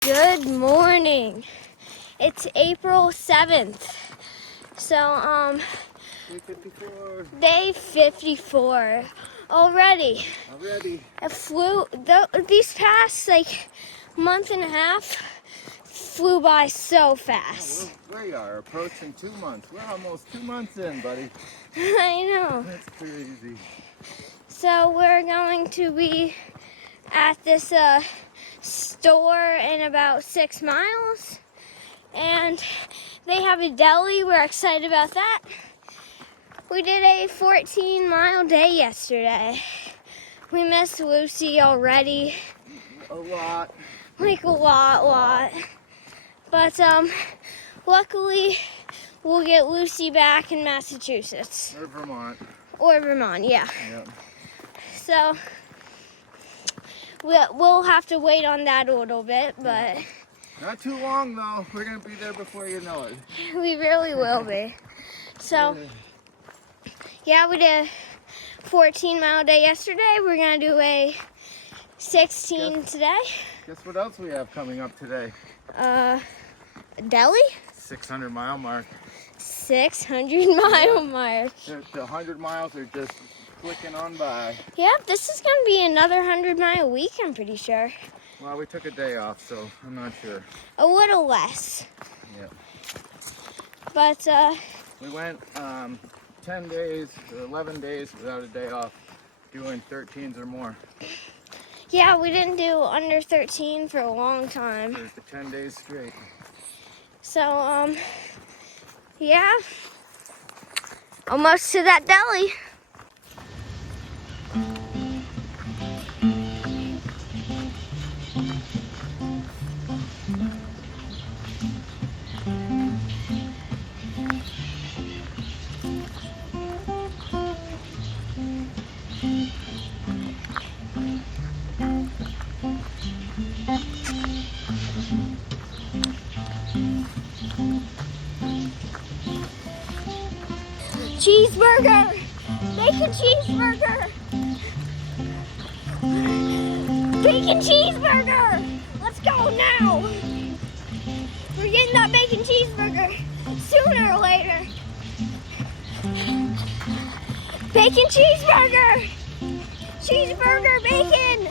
Good morning. It's April 7th. So, day 54 already. It flew, these past month and a half flew by so fast. We are approaching 2 months. We're almost 2 months in, buddy. I know. That's crazy. So we're going to be at this store in about 6 miles, and they have a deli. We're excited about that. We did a 14-mile day yesterday. We missed Lucy already. A lot. Like a lot. But luckily we'll get Lucy back in Massachusetts. Or Vermont, yeah. Yep. So we'll have to wait on that a little bit, but not too long though. We're gonna be there before you know it. We really will be. So yeah, we did a 14-mile day yesterday. We're gonna do a 16 today. Guess what else we have coming up today? Deli? 600-mile mark. 600-mile mark. The 100 miles are just clicking on by. Yep, this is gonna be another 100-mile week, I'm pretty sure. Well, we took a day off, so I'm not sure. A little less. Yep. But we went 10 days or 11 days without a day off, doing 13s or more. Yeah, we didn't do under 13 for a long time. For 10 days straight. So, yeah. Almost to that deli. Cheeseburger! Bacon cheeseburger! Bacon cheeseburger! Let's go now! We're getting that bacon cheeseburger sooner or later. Bacon cheeseburger! Cheeseburger, bacon!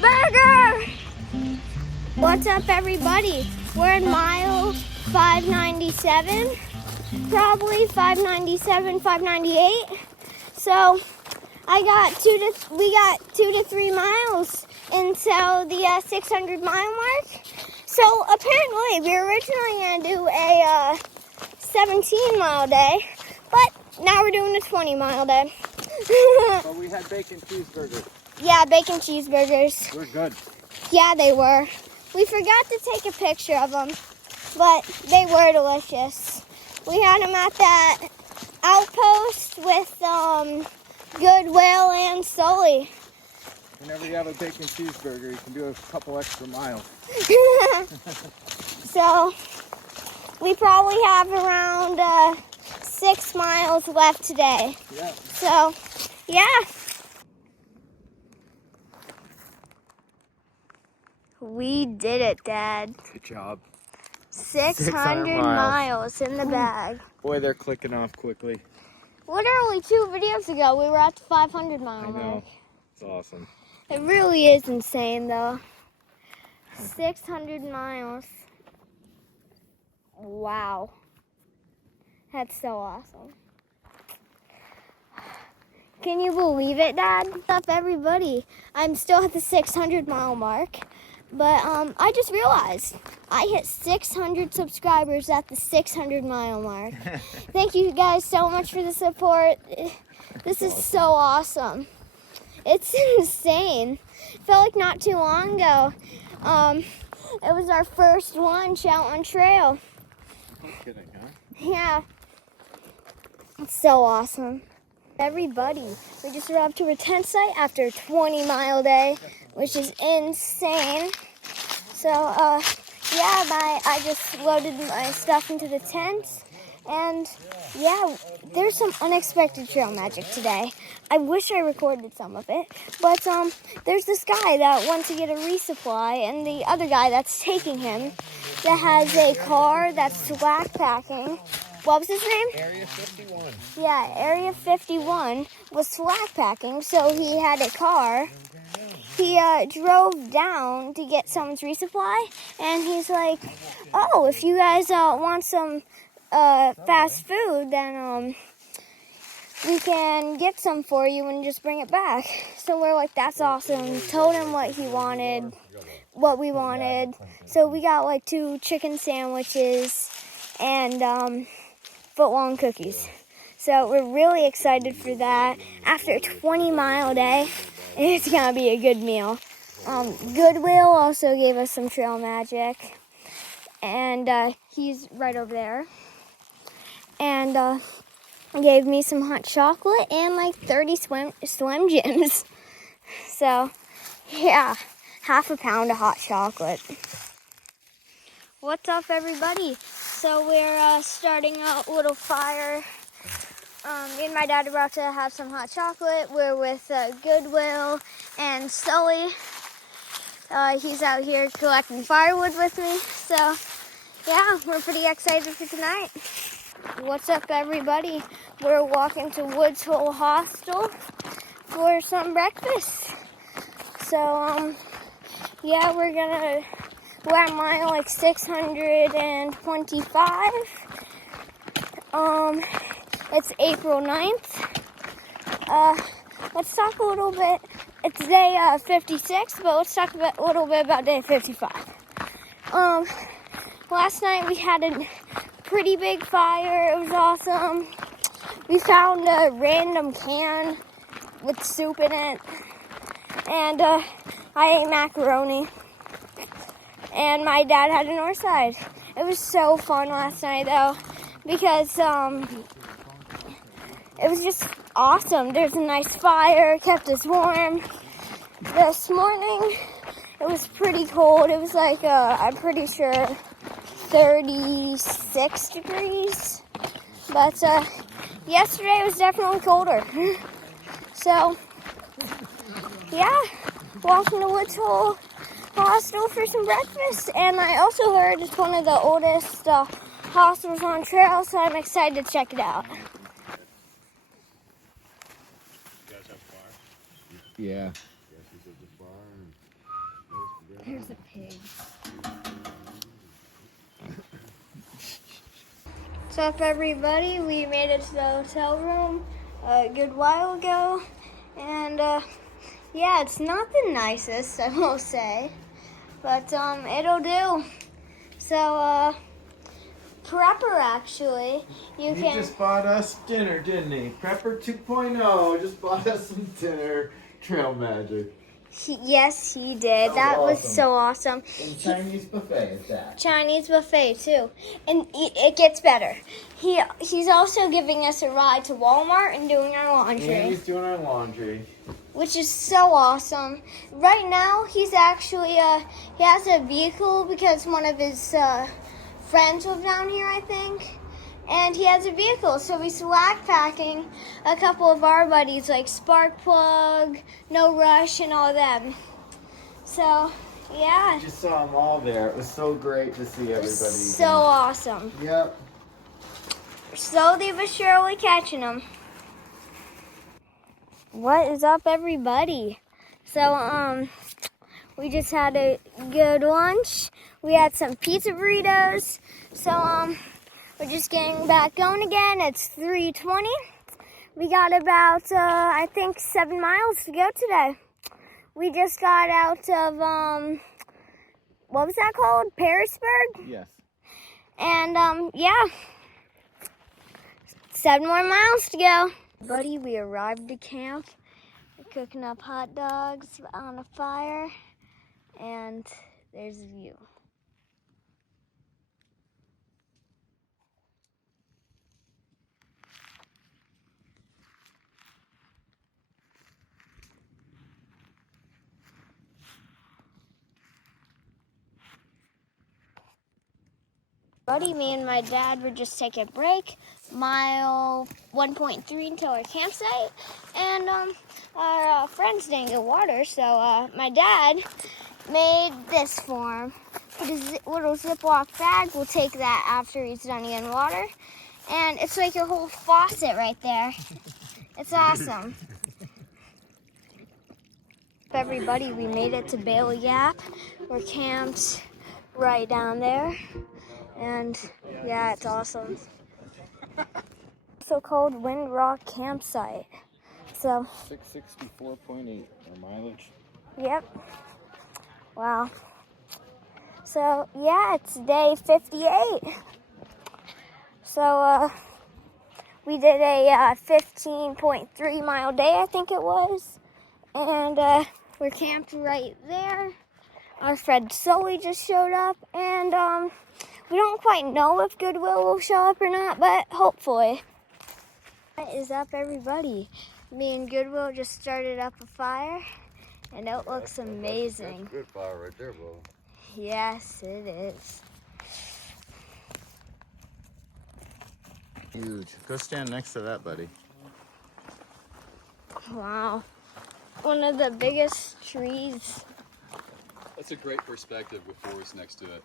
Burger! What's up, everybody? We're in mile 597. Probably 597, 598. So we got 2 to 3 miles until the 600-mile mark. So apparently we were originally going to do a 17-mile day, but now we're doing a 20-mile day. But we had bacon cheeseburgers. Yeah, bacon cheeseburgers. We're good. Yeah, they were. We forgot to take a picture of them, but they were delicious. We had them at that outpost with Goodwill and Sully. Whenever you have a bacon cheeseburger, you can do a couple extra miles. So we probably have around 6 miles left today. Yeah. So, yeah. We did it, Dad. Good job. 600 miles in the bag. Boy, they're clicking off quickly. Literally 2 videos ago, we were at the 500 mile I know. mark. It's awesome. It really is insane, though. 600 miles. Wow. That's so awesome. Can you believe it, Dad? What's up, everybody? I'm still at the 600-mile mark, but I just realized I hit 600 subscribers at the 600-mile mark. Thank you guys so much for the support. This is so awesome. It's insane. It felt like not too long ago. It was our first lunch out on trail. No kidding, huh? Yeah. It's so awesome. Everybody, we just arrived to a tent site after a 20-mile day, which is insane. So, yeah, I just loaded my stuff into the tent, And yeah, there's some unexpected trail magic today. I wish I recorded some of it, but there's this guy that wants to get a resupply, and the other guy that's taking him that has a car that's slack packing. What was his name? Area 51. Yeah, Area 51 was slack packing, so he had a car. He drove down to get someone's resupply, and he's like, "Oh, if you guys want some fast food, then we can get some for you and just bring it back." So we're like, "That's awesome." Told him what he wanted, what we wanted. So we got like 2 chicken sandwiches and foot-long cookies. So we're really excited for that. After a 20-mile day, it's gonna be a good meal. Goodwill also gave us some trail magic, and he's right over there. And gave me some hot chocolate and like 30 Slim Jims. So yeah, half a pound of hot chocolate. What's up, everybody? So we're starting a little fire. Me and my dad are about to have some hot chocolate. We're with Goodwill and Sully. He's out here collecting firewood with me. So yeah, we're pretty excited for tonight. What's up, everybody? We're walking to Woods Hole Hostel for some breakfast. So yeah, we're at mile like 625. It's April 9th. Let's talk a little bit. It's day 56, but let's talk a little bit about day 55. Last night we had a pretty big fire. It was awesome. We found a random can with soup in it, and I ate macaroni. And my dad had a north side. It was so fun last night, though, because it was just awesome. There's a nice fire, kept us warm. This morning, it was pretty cold. It was like, I'm pretty sure, 36 degrees. But yesterday was definitely colder. So, yeah, walking to Woods Hole Hostel for some breakfast. And I also heard it's one of the oldest hostels on trail, so I'm excited to check it out. Yeah. Here's a pig. What's up, everybody? We made it to the hotel room a good while ago, and yeah, it's not the nicest, I will say, but it'll do. So Prepper, actually, He just bought us dinner, didn't he? Prepper 2.0 just bought us some dinner. Trail magic. Yes, he did. That was so awesome. And Chinese buffet at that. Chinese buffet too, and it gets better. He's also giving us a ride to Walmart and doing our laundry. And he's doing our laundry. Which is so awesome. Right now, he's actually he has a vehicle because one of his friends live down here, I think. And he has a vehicle, so he's slack packing a couple of our buddies like Sparkplug, No Rush, and all them. So, yeah. I just saw them all there. It was so great to see everybody. So awesome. Yep. Slowly but surely catching them. What is up, everybody? So, we just had a good lunch. We had some pizza burritos. So, we're just getting back going again. It's 3:20. We got about, I think, 7 miles to go today. We just got out of, what was that called? Parisburg? Yes. And, yeah. 7 more miles to go. Buddy, we arrived at camp. We're cooking up hot dogs on a fire. And there's a view. Buddy, me and my dad were just taking a break, mile 1.3 until our campsite, and our friends didn't get water, so my dad made this for him. Put his little Ziploc bag. We'll take that after he's done getting water, and it's like your whole faucet right there. It's awesome. Everybody, we made it to Bailey Gap. We're camped right down there. And yeah, it's awesome. So called Wind Rock Campsite. So 664.8 our mileage. yep. Wow. So yeah, it's day 58. So we did a 15.3 mile day, I think it was. And we're camped right there. Our friend Sully just showed up, and we don't quite know if Goodwill will show up or not, but hopefully. What is up, everybody? Me and Goodwill just started up a fire, and it looks amazing. That's a good fire right there, bro. Yes, it is. Huge. Go stand next to that, buddy. Wow. One of the biggest trees. That's a great perspective with forest next to it.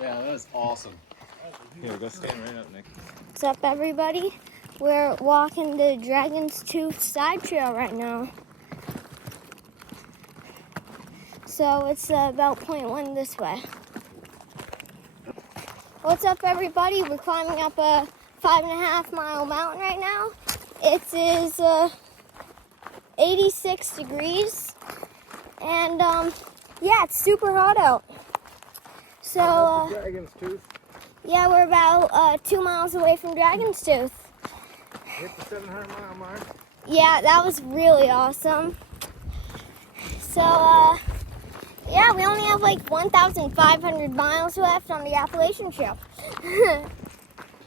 Yeah, that is awesome. Here, go stand right up next. What's up, everybody? We're walking the Dragon's Tooth side trail right now. So it's about 0.1 this way. What's up, everybody? We're climbing up a 5.5 mile mountain right now. It is 86 degrees, and yeah, it's super hot out. So Dragon's Tooth. yeah, we're about 2 miles away from Dragon's Tooth. Hit the 700 mile mark. Yeah, that was really awesome. So yeah, we only have like 1,500 miles left on the Appalachian Trail.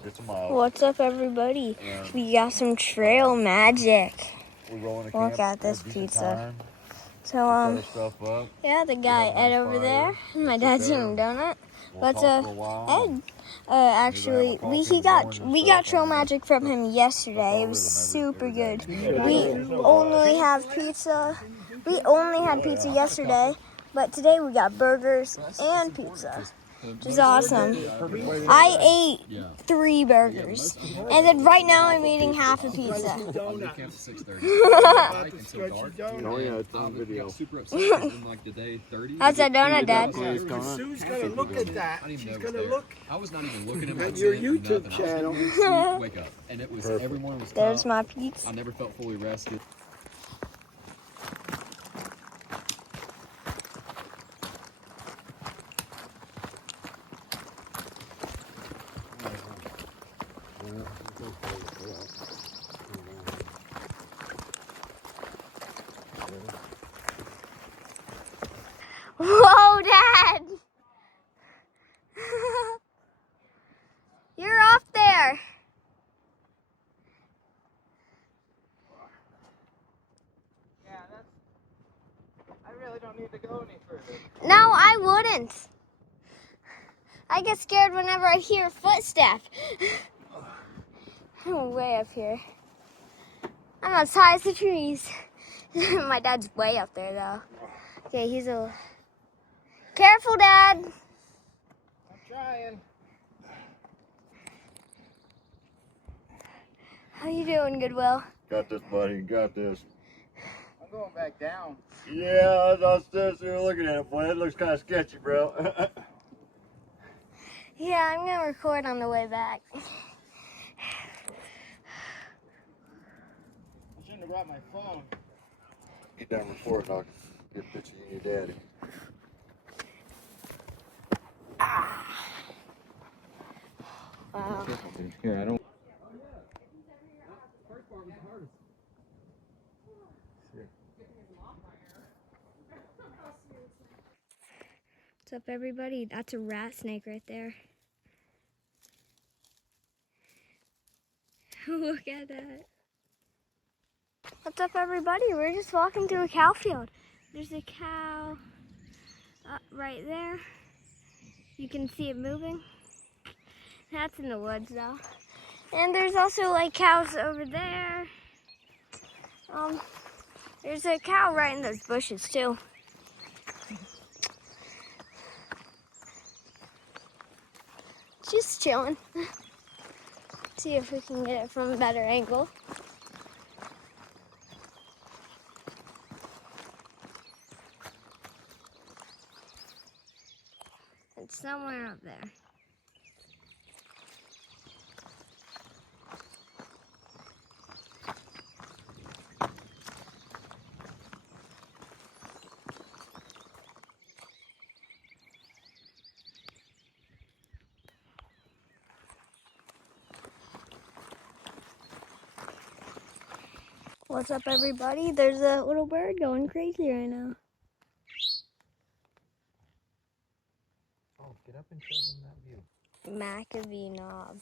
It's a mile. What's up, everybody? We got some trail magic. We're rolling a Look camp, at this had a decent pizza. time, So set our stuff up. yeah, the guy have a Ed nice over fire. there. My Sit dad's there. eating a donut. We'll But talk for a while. Ed, actually, coffee we in the morning and got stuff, trail and magic from him yesterday. It was super good. We only have pizza. We only had pizza yesterday, but today we got burgers and pizza, which is awesome. I ate 3 burgers, and then right now I'm eating half a pizza. I leave camp at 6:30. Until dark. Oh yeah, it's on video. Got super upset in like the day 30. How's that donut, Dad? Sue's gonna look at that. I didn't even She's know it was gonna there. look I was not even looking at my at your tent or YouTube nothing. channel. I was gonna wake up, and it was every morning was There's tough. my pizza. I never felt fully rested. Whoa, Dad! You're off there. Yeah, I really don't need to go any further. No, I wouldn't. I get scared whenever I hear a footstep. I'm way up here. I'm as high as the trees. My dad's way up there, though. Okay, he's a... Careful, Dad. I'm trying. How you doing, Goodwill? Got this, buddy. Got this. I'm going back down. Yeah, I was just looking at it, boy. It looks kind of sketchy, bro. Yeah, I'm gonna record on the way back. I shouldn't have brought my phone. Get down before it, I'll get a picture of you and your daddy. Wow. Here, I don't. What's up, everybody? That's a rat snake right there. Look at that. What's up, everybody? We're just walking through a cow field. There's a cow right there. You can see it moving. That's in the woods though. And there's also like cows over there. There's a cow right in those bushes too. Just chilling. See if we can get it from a better angle. It's somewhere up there. What's up, everybody? There's a little bird going crazy right now. Oh, get up and show them that view. McAfee knob.